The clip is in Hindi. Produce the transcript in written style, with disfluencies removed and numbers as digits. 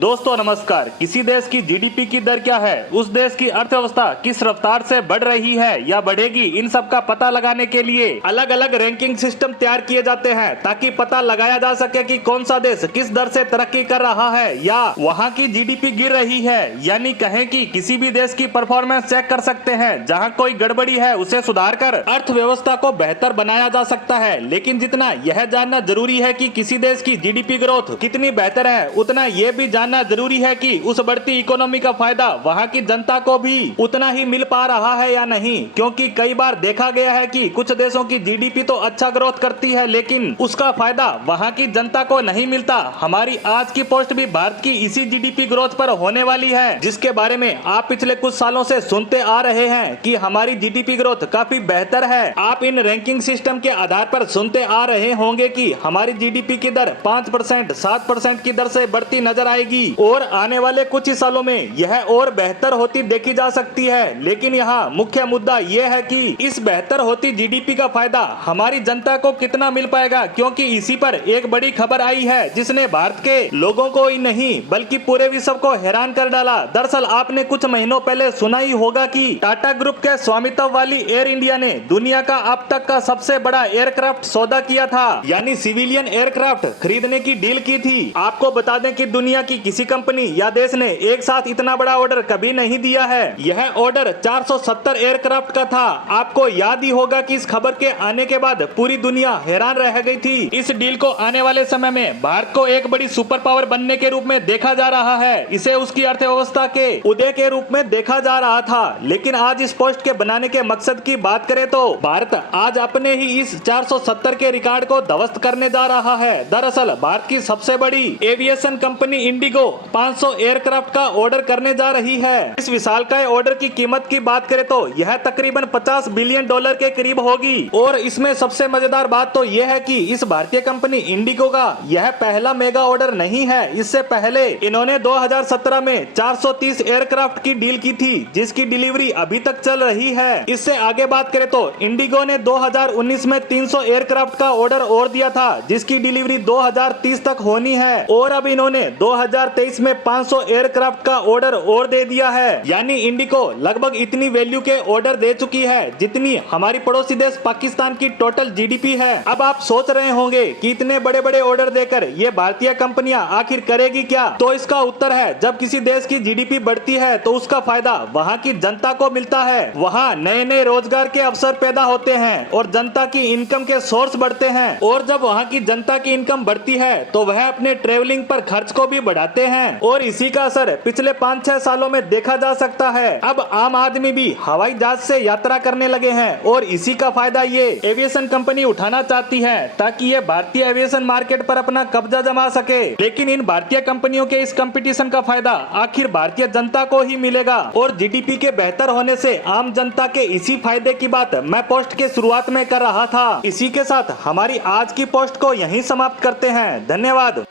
दोस्तों नमस्कार। किसी देश की जीडीपी की दर क्या है, उस देश की अर्थव्यवस्था किस रफ्तार से बढ़ रही है या बढ़ेगी, इन सब का पता लगाने के लिए अलग अलग रैंकिंग सिस्टम तैयार किए जाते हैं ताकि पता लगाया जा सके कि कौन सा देश किस दर से तरक्की कर रहा है या वहाँ की जीडीपी गिर रही है। यानी कहें कि किसी भी देश की परफॉर्मेंस चेक कर सकते हैं। जहाँ कोई गड़बड़ी है उसे सुधार कर अर्थव्यवस्था को बेहतर बनाया जा सकता है। लेकिन जितना यह जानना जरूरी है कि किसी देश की जीडीपी ग्रोथ कितनी बेहतर है, उतना यह भी जानना जरूरी है कि उस बढ़ती इकोनॉमी का फायदा वहां की जनता को भी उतना ही मिल पा रहा है या नहीं। क्योंकि कई बार देखा गया है कि कुछ देशों की जीडीपी तो अच्छा ग्रोथ करती है लेकिन उसका फायदा वहां की जनता को नहीं मिलता। हमारी आज की पोस्ट भी भारत की इसी जीडीपी ग्रोथ पर होने वाली है, जिसके बारे में आप पिछले कुछ सालों से सुनते आ रहे हैं कि हमारी जीडीपी ग्रोथ काफी बेहतर है। आप इन रैंकिंग सिस्टम के आधार पर सुनते आ रहे होंगे कि हमारी जीडीपी की दर 5%, 7% की दर से बढ़ती नजर आएगी और आने वाले कुछ ही सालों में यह और बेहतर होती देखी जा सकती है। लेकिन यहाँ मुख्य मुद्दा यह है कि इस बेहतर होती जीडीपी का फायदा हमारी जनता को कितना मिल पाएगा, क्योंकि इसी पर एक बड़ी खबर आई है जिसने भारत के लोगों को ही नहीं बल्कि पूरे विश्व को हैरान कर डाला। दरअसल आपने कुछ महीनों पहले सुना ही होगा कि टाटा ग्रुप के स्वामित्व वाली एयर इंडिया ने दुनिया का अब तक का सबसे बड़ा एयरक्राफ्ट सौदा किया था, यानी सिविलियन एयरक्राफ्ट खरीदने की डील की थी। आपको बता दें कि दुनिया की किसी कंपनी या देश ने एक साथ इतना बड़ा ऑर्डर कभी नहीं दिया है। यह ऑर्डर 470 एयरक्राफ्ट का था। आपको याद ही होगा कि इस खबर के आने के बाद पूरी दुनिया हैरान रह गई थी। इस डील को आने वाले समय में भारत को एक बड़ी सुपर पावर बनने के रूप में देखा जा रहा है। इसे उसकी अर्थव्यवस्था के उदय के रूप में देखा जा रहा था। लेकिन आज इस पोस्ट के बनाने के मकसद की बात करें तो भारत आज अपने ही इस 470 के रिकॉर्ड को ध्वस्त करने जा रहा है। दरअसल भारत की सबसे बड़ी एविएशन कंपनी इंडिगो 500 एयरक्राफ्ट का ऑर्डर करने जा रही है। इस विशालकाय ऑर्डर की कीमत की बात करें तो यह तकरीबन $50 बिलियन के करीब होगी। और इसमें सबसे मजेदार बात तो यह है कि इस भारतीय कंपनी इंडिगो का यह पहला मेगा ऑर्डर नहीं है। इससे पहले इन्होंने 2017 में 430 एयरक्राफ्ट की डील की थी, जिसकी डिलीवरी अभी तक चल रही है। इससे आगे बात करें तो इंडिगो ने 2019 में 300 एयरक्राफ्ट का ऑर्डर और दिया था, जिसकी डिलीवरी 2030 तक होनी है। और अब इन्होंने 2023 में 500 एयरक्राफ्ट का ऑर्डर और दे दिया है। यानी इंडिगो लगभग इतनी वैल्यू के ऑर्डर दे चुकी है जितनी हमारी पड़ोसी देश पाकिस्तान की टोटल जीडीपी है। अब आप सोच रहे होंगे कि इतने बड़े बड़े ऑर्डर देकर ये भारतीय कंपनियां आखिर करेगी क्या? तो इसका उत्तर है, जब किसी देश की जीडीपी बढ़ती है तो उसका फायदा वहाँ की जनता को मिलता है। वहाँ नए नए रोजगार के अवसर पैदा होते हैं और जनता की इनकम के सोर्स बढ़ते हैं। और जब वहाँ की जनता की इनकम बढ़ती है तो वह अपने ट्रेवलिंग पर खर्च को भी बढ़ाते हैं और इसी का असर पिछले 5-6 सालों में देखा जा सकता है। अब आम आदमी भी हवाई जहाज से यात्रा करने लगे हैं और इसी का फायदा ये एविएशन कंपनी उठाना चाहती है ताकि ये भारतीय एविएशन मार्केट पर अपना कब्जा जमा सके। लेकिन इन भारतीय कंपनियों के इस कंपटीशन का फायदा आखिर भारतीय जनता को ही मिलेगा और जीडीपी के बेहतर होने से आम जनता के इसी फायदे की बात मैं पोस्ट के शुरुआत में कर रहा था। इसी के साथ हमारी आज की पोस्ट को यहीं समाप्त करते हैं। धन्यवाद।